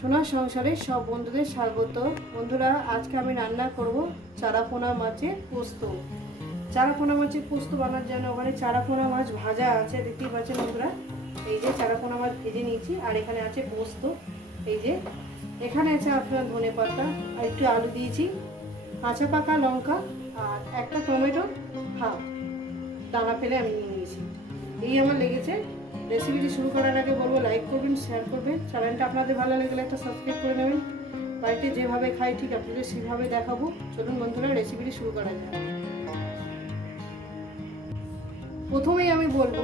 সোনার সংসারে সব বন্ধুদের স্বাগত। বন্ধুরা, আজকে আমি রান্না করব চারাপোনা মাছের পোস্ত। চারাপোনা মাছের পোস্ত বানার জন্য ওখানে চারাপোনা মাছ ভাজা আছে, দেখতেই পাচ্ছেন বন্ধুরা? এই যে চারাপোনা মাছ ভেজে নিয়েছি, আর এখানে আছে পোস্ত। এই যে, এখানে আছে আপনার ধনে পাতা, আর একটু আলু দিয়েছি, কাঁচা পাকা লঙ্কা, আর একটা টমেটো, হাফ। দানা ফেলে আমি নিয়ে নিয়েছি। এই আমার লেগেছে রেসিপিটি শুরু করার আগে বলব লাইক করবেন শেয়ার করবেন। চ্যানেলটা আপনাদের ভালো লাগলে একটা সাবস্ক্রাইব করে নেবেন। বাড়িতে যেভাবে খাই, ঠিক আপনাদের সেভাবে দেখাবো। চলুন বন্ধুরা, রেসিপিটি শুরু করা যাক। প্রথমেই আমি বলব,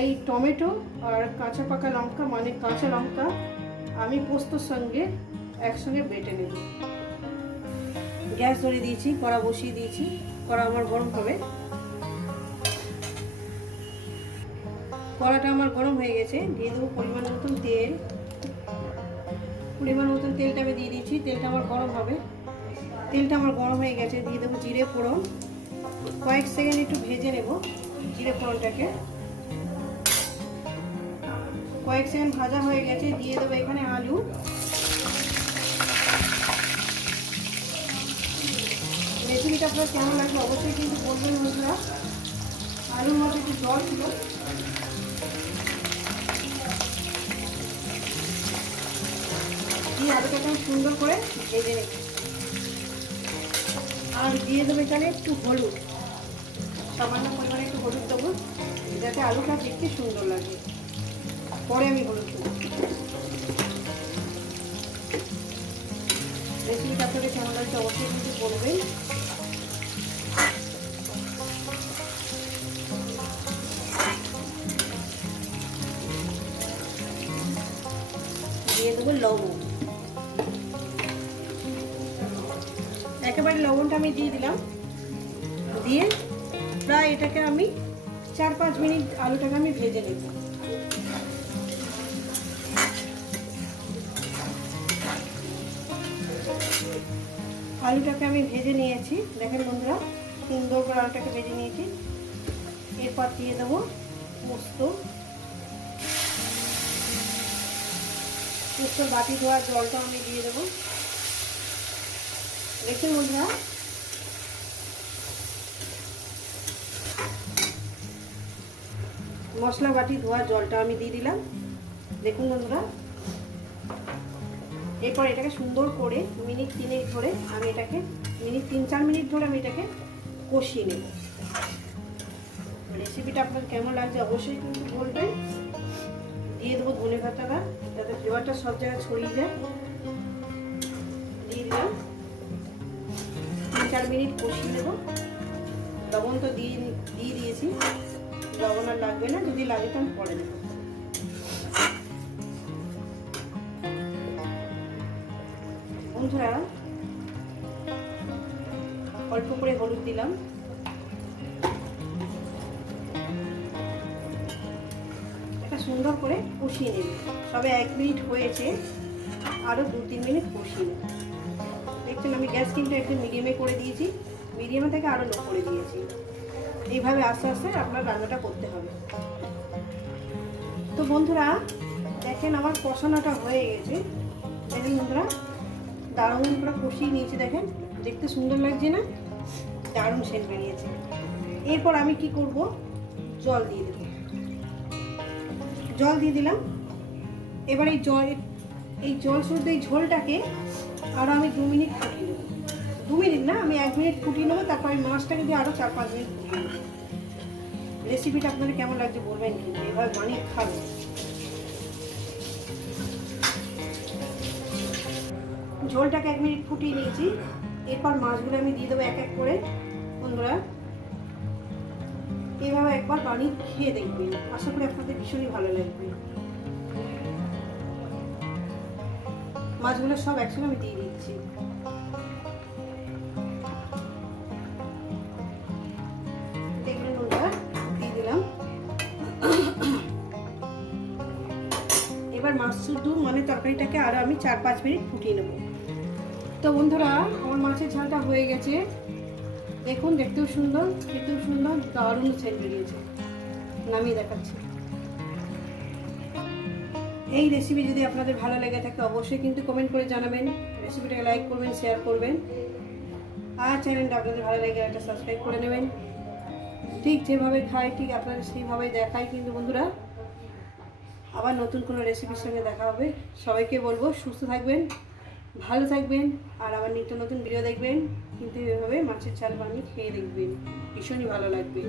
এই টমেটো আর কাঁচা পাকা লঙ্কা মানে কাঁচা লঙ্কা, আমি পোস্তর সঙ্গে একসঙ্গে বেটে নেব। গ্যাস ধরে দিয়েছি, কড়া বসিয়ে দিয়েছি। কড়া আমার গরম হবে। কড়াটা আমার গরম হয়ে গেছে। দিয়ে দেবো পরিমাণ মতন তেল। পরিমাণ মতন তেলটা আমি দিয়ে দিচ্ছি। তেলটা আমার গরম হবে। তেলটা আমার গরম হয়ে গেছে। দিয়ে দেবো জিরে ফোড়ন। কয়েক সেকেন্ড একটু ভেজে নেব জিরে ফোড়নটাকে। কয়েক সেকেন্ড ভাজা হয়ে গেছে। দিয়ে দেবো এখানে আলু। রেসিপিটা আপনার কেমন লাগবে অবশ্যই কিন্তু বলবেন বন্ধুরা। আলুর মধ্যে একটু জল ছিল দিয়ে আলুটাকে সুন্দর করে ভেজে নেব। আর দিয়ে দেবো এখানে একটু হলুদ। সামান্য পরিমাণে একটু হলুদ দেবো, যাতে আলুটা দেখতে সুন্দর লাগে। পরে আমি হলুদ দেবো। রেসিপিটা আপনাদের কেমন লাগছে অবশ্যই কিন্তু বলবেন। লবণ। একেবারে লবণটা আমি দিয়ে দিলাম। দিয়ে প্রায় এটাকে আমি চার পাঁচ মিনিট আলুটাকে আমি ভেজে নেব। আলুটাকে আমি ভেজে নিয়েছি। দেখেন বন্ধুরা সুন্দর করে আলুটাকে ভেজে নিয়েছি। এরপর দিয়ে দেবো পোস্ত পোস্তর বাটি ধোয়ার জলটা আমি দিয়ে দেবো। দেখুন বন্ধুরা। মশলা বাটি ধোয়ার জলটা আমি দিয়ে দিলাম। দেখুন বন্ধুরা। এরপর এটাকে সুন্দর করে মিনিট তিনেক ধরে আমি এটাকে মিনিট তিন চার মিনিট ধরে আমি এটাকে কষিয়ে নেব। রেসিপিটা আপনার কেমন লাগছে অবশ্যই কিন্তু বলবেন। দিয়ে দেবো ধনে পাতাটা যাতে ফ্লেভারটা সব জায়গায় ছড়িয়ে যায়। দিয়ে দিলাম। তিন চার মিনিট কষিয়ে দেবো। লবণ তো দিয়ে দিয়ে দিয়েছি। লবণ আর লাগবে না, যদি লাগে তো পরে দেবো। বন্ধুরা, অল্প করে হলুদ দিলাম। সুন্দর করে কষিয়ে নেব। সবে এক মিনিট হয়েছে আরও দু তিন মিনিট কষিয়ে নেব। দেখছেন, আমি গ্যাস কিন্তু একটু মিডিয়ামে করে দিয়েছি, মিডিয়ামে থেকে আরও লো করে দিয়েছি। এইভাবে আস্তে আস্তে আপনার রান্নাটা করতে হবে। তো বন্ধুরা, দেখেন আমার কষানোটা হয়ে গেছে। দেখেন বন্ধুরা, দারুণ করে কষিয়ে নিয়েছি, দেখেন। দেখতে সুন্দর লাগছে না? দারুণ সেন্ট বেরিয়েছে। এরপর আমি কি করব? জল দিয়ে দেব। জল দিয়ে দিলাম। এবার এই জল এই জল শুদ্ধ এই ঝোলটাকে আরও আমি দু মিনিট ফুটিয়ে নেব। দু মিনিট না, আমি এক মিনিট ফুটিয়ে নেব, তারপর আমি মাছটাকে দিয়ে আরও চার পাঁচ মিনিট নেব। রেসিপিটা আপনাদের কেমন লাগছে বলবেন কিন্তু এবার বানিয়ে খাবেন ঝোলটাকে এক মিনিট ফুটিয়ে নিয়েছি। এরপর মাছগুলো আমি দিয়ে দেবো এক এক করে। বন্ধুরা এভাবে একবার বানিয়ে খেয়ে দেখবেন আশা করি আপনাদের ভীষণই ভালো লাগবে। মাছগুলো সব একসঙ্গে আমি দিয়ে দিচ্ছি। দিয়ে দিলাম। এবার মাছ মানে তরকারিটাকে আরও আমি চার পাঁচ মিনিট ফুটিয়ে নেব। তো বন্ধুরা, আমার মাছের ঝালটা হয়ে গেছে। দেখুন, দেখতেও সুন্দর খেতেও সুন্দর, দারুণ সেন্ট বেরিয়েছে। নামিয়ে দেখাচ্ছি। এই রেসিপি যদি আপনাদের ভালো লেগে থাকে, অবশ্যই কিন্তু কমেন্ট করে জানাবেন। রেসিপিটাকে লাইক করবেন শেয়ার করবেন। আর চ্যানেলটা আপনাদের ভালো লেগে একটা সাবস্ক্রাইব করে নেবেন। ঠিক যেভাবে খাই, ঠিক আপনাদের সেইভাবেই দেখাই কিন্তু বন্ধুরা। আবার নতুন কোনো রেসিপির সঙ্গে দেখা হবে। সবাইকে বলব, সুস্থ থাকবেন। ভালো থাকবেন, আর আবার নিত্য নতুন ভিডিও দেখবেন। কিন্তু এভাবে মাছের চাল বানিয়ে খেয়ে দেখবেন। ভীষণই ভালো লাগবে।